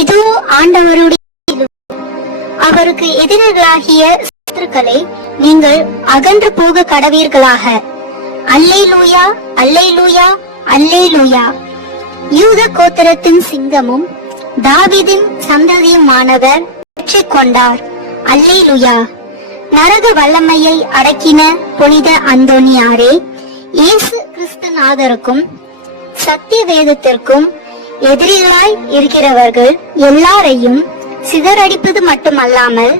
இதோ ஆண்டவருடைய அவருக்கு எதிரிகளாகிய சத்துருக்களை நீங்கள் அகன்று போக கடவீர்களாக. அல்லேலூயா, அல்லேலூயா, அல்லேலூயா. யூத கோத்திரத்தின் சிங்கமும் தாவீதின் சந்ததியுமானவர் வெற்றி கொண்டார். அல்லேலூயா. நரக வல்லமையை அடக்கின புனித அந்தோனியாரே, இயேசு கிறிஸ்துநாதருக்கும் சத்திய வேதத்திற்கும் எதிரிகளாய் இருக்கிறவர்கள் எல்லாரையும் சிதறடிப்பது மட்டுமல்லாமல்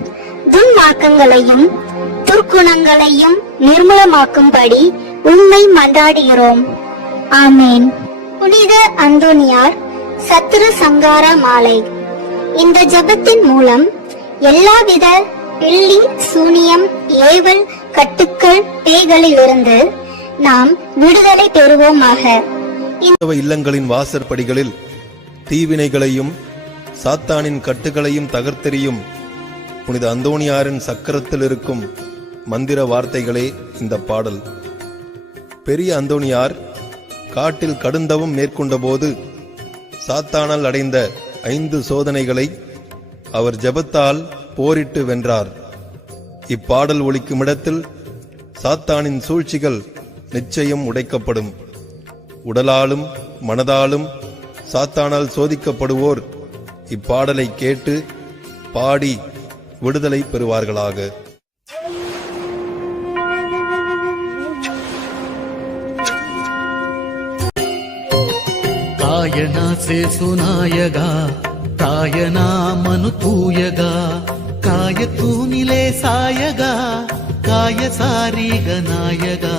துன்மார்க்கங்களையும் துர்க்குணங்களையும் நிர்மூலமாக்கும்படி உம்மை மன்றாடுகிறோம். ஆமேன். புனித அந்தோனியார் சத்துரு சங்கார மாலை. இந்த ஜெபத்தின் மூலம் எல்லாவித பில்லி சூனியம் ஏவல் கட்டுக்கள் பேய்களிலிருந்து நாம் விடுதலை பெறுவோமாக. இல்லங்களின் வாசற்படிகளில் தீவினைகளையும் சாத்தானின் கட்டுகளையும் தகர்த்தெறியும் புனித அந்தோனியாரின் சக்கரத்தில் இருக்கும் மந்திர வார்த்தைகளே இந்த பாடல். பெரிய அந்தோனியார் காட்டில் கடுந்தவம் மேற்கொண்ட போது சாத்தானால் அடைந்த 5 சோதனைகளை அவர் ஜெபத்தால் போரிட்டு வென்றார். இப்பாடல் ஒலிக்கும் இடத்தில் சாத்தானின் சூழ்ச்சிகள் நிச்சயம் உடைக்கப்படும். உடலாலும் மனதாலும் சாத்தானால் சோதிக்கப்படுவோர் இப்பாடலை கேட்டு பாடி விடுதலை பெறுவார்களாக. காயனா சேசுநாயகா, காயனா மனு தூயகா, காய தூணிலே சாயகா, காய சாரீக நாயகா,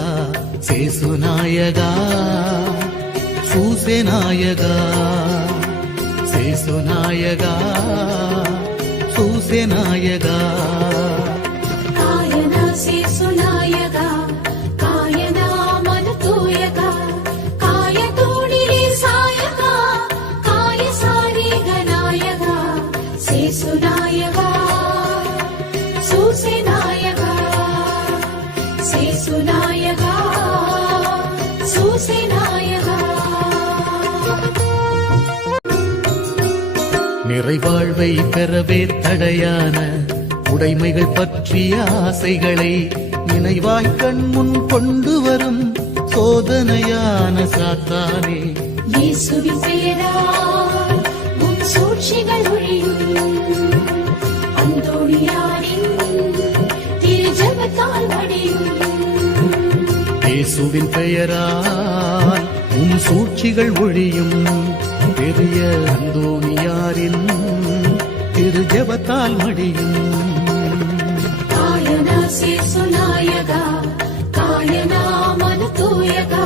சேசுநாயகா, சூசேநாயகா, சேசுநாயகா, சூசேநாயகா. காயனா சேசுநாயகா, காயனா மனு தூயகா, காய தூணிலே சாயகா, காய சாரீக நாயகா, சேசுநாயகா, சூசேநாயகா, சேசுநாயகா, சூசேநாயகா. நிறைவாழ்வை பெறவே தடையான உடைமைகள் பற்றிய ஆசைகளை நினைவாய் கண்முன் கொண்டு வரும் சோதனையான சாத்தானே, இயேசுவின் பெயரால் உன் சூழ்ச்சிகள் ஒழியும். அந்தோனியாரின் திரு ஜெபத்தால் வடியும். இயேசுவின் பெயரால் உன் சூழ்ச்சிகள் ஒழியும். பெரிய அந்தோனியாரின் திரு ஜெபத்தால் மடியும். காயனா சேசுநாயகா, காயனா மனு தூயகா,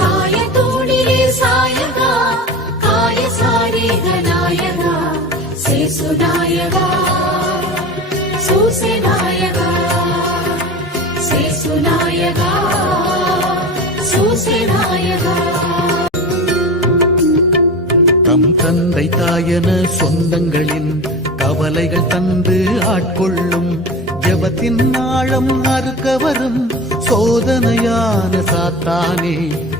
காய தூணிலே சாயகா, காய சாரீக நாயகா, சேசுநாயகா, சூசேநாயகா, சேசுநாயகா, சூசேநாயகா. தம் தந்தை தாயன சொந்தங்களின் கவலைகள் தந்து ஆட்கொள்ளும் ஜெபத்தின் ஆழம் அறுக்க வரும் சோதனையான சாத்தானே,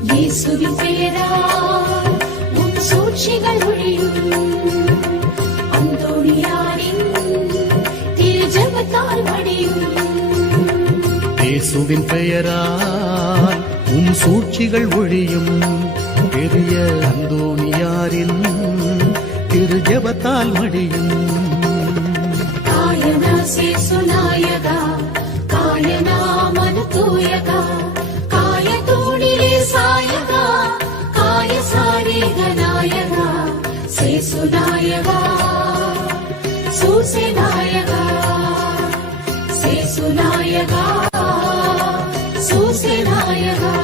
இயேசுவின் பெயரால் உன் சூழ்ச்சிகள் ஒழியும். அந்தோனியாரின் திரு ஜெபத்தால் வடியும். இயேசுவின் பெயரால் உன் சூழ்ச்சிகள் ஒழியும். பெரிய அந்தோனியாரின் திரு ஜெபத்தால் மடியும். காயனா சேசுநாயகா, காயனா மனு தூயகா, காய தூணிலே சாயகா, காய சாரீக நாயகா, சேசுநாயகா, சூசேநாயகா, சேசுநாயகா, சூசேநாயகா.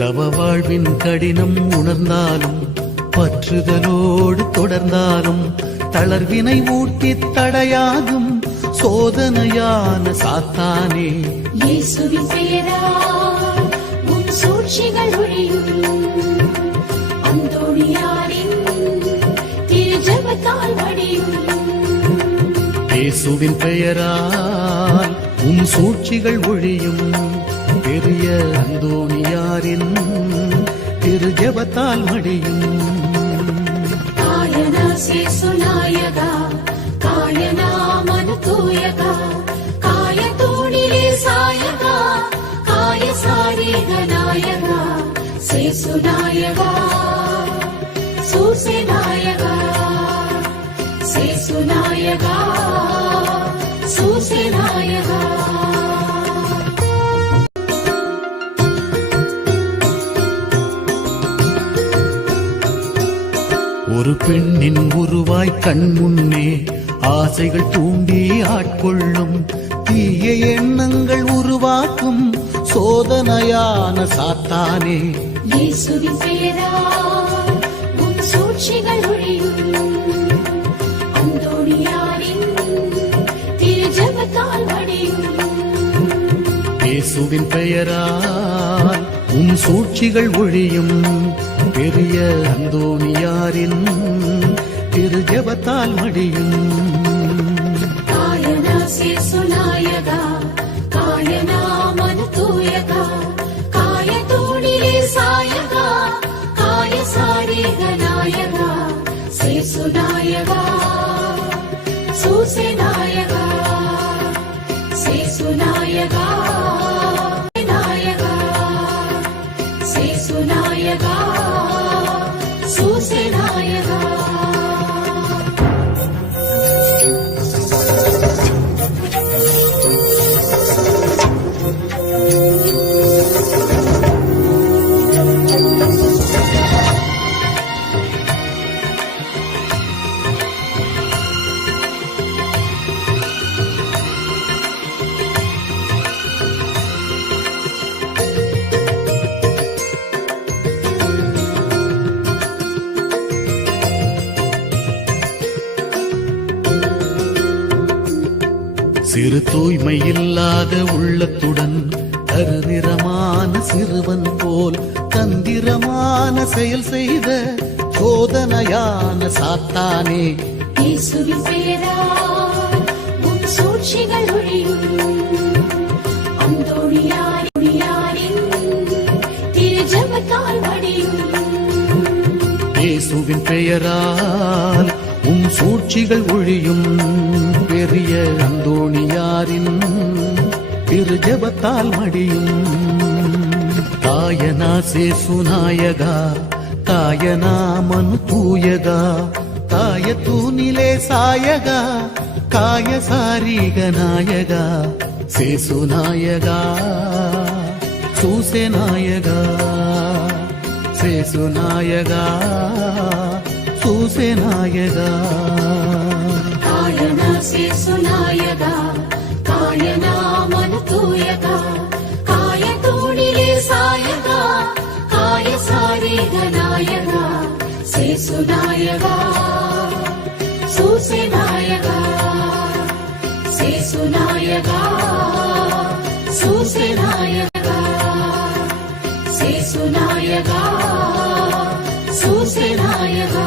தவ வாழ்வின் கடினம் உணர்ந்தாலும் பற்றுதலோடு தொடர்ந்தாலும் தளர்வினை ஊட்டி தடையாகும் சோதனையான சாத்தானே, இயேசுவின் பெயரால் உன் சூழ்ச்சிகள் ஒழியும். அந்தோனியாரின் திரு ஜெபத்தால் வடியும். இயேசுவின் பெயரால் உன் சூழ்ச்சிகள் ஒழியும். பெரிய அந்தோனியாரின் திரு ஜெபத்தால் மடியும். காயனா சேசுநாயகா காயனா மனதூயகா காய தூணிலே சாயகா காய சாரீக நாயகா சேசுநாயகா சூசேநாயகா சேசுநாயகா சூசேநாயகா. ஒரு பெண்ணின் உருவாய் கண் முன்னே ஆசைகள் தூண்டி ஆட்கொள்ளும் தீய எண்ணங்கள் உருவாக்கும் சோதனையான சாத்தானே. இயேசுவின் பெயரால் உன் சூழ்ச்சிகள் ஒழியும். அந்தோணியாரின் திரு ஜெபத்தால் மடியும். இயேசுவின் பெயரால் உன் சூழ்ச்சிகள் ஒழியும். பெரிய அந்தோணியாரின் திரு ஜெபத்தால் மடியும். காயனா சேசுநாயகா காயனா மனதூயகா காய தூணிலே சாயகா காய சாரீக நாயகா சேசுநாயகா சூசேநாயகா சேசுநாயகா நாயகா சேசுநாயகா சூசேநாயகா. சிறு தூய்மை இல்லாத உள்ளத்துடன் கருநிறமான சிறுவன் போல் தந்திரமான செயல் செய்த சோதனையான சாத்தானே. இயேசுவின் பெயரால் உன் சூழ்ச்சிகள் ஒழியும். அந்தோணியாரின் திரு ஜெபத்தால் மடியும். இயேசுவின் பெயரால் உம் சூழ்ச்சிகள் ஒழியும். பெரிய அந்தோணியாரின் திரு ஜெபத்தால் மடியும். காயனா சேசுநாயகா காயனா மனு தூயகா காய தூணிலே சாயகா காய சாரீக நாயகா சேசுநாயகா சூசேநாயகா சேசுநாயகா சூசேநாயகா. காயனா சேசுநாயகா காயனா மனதூயகா காய தூணிலே சாயகா காய சாரீக நாயகா சேசுநாயகா சூசேநாயகா சேசுநாயகா சூசேநாயகா சேசுநாயகா சூசேநாயகா.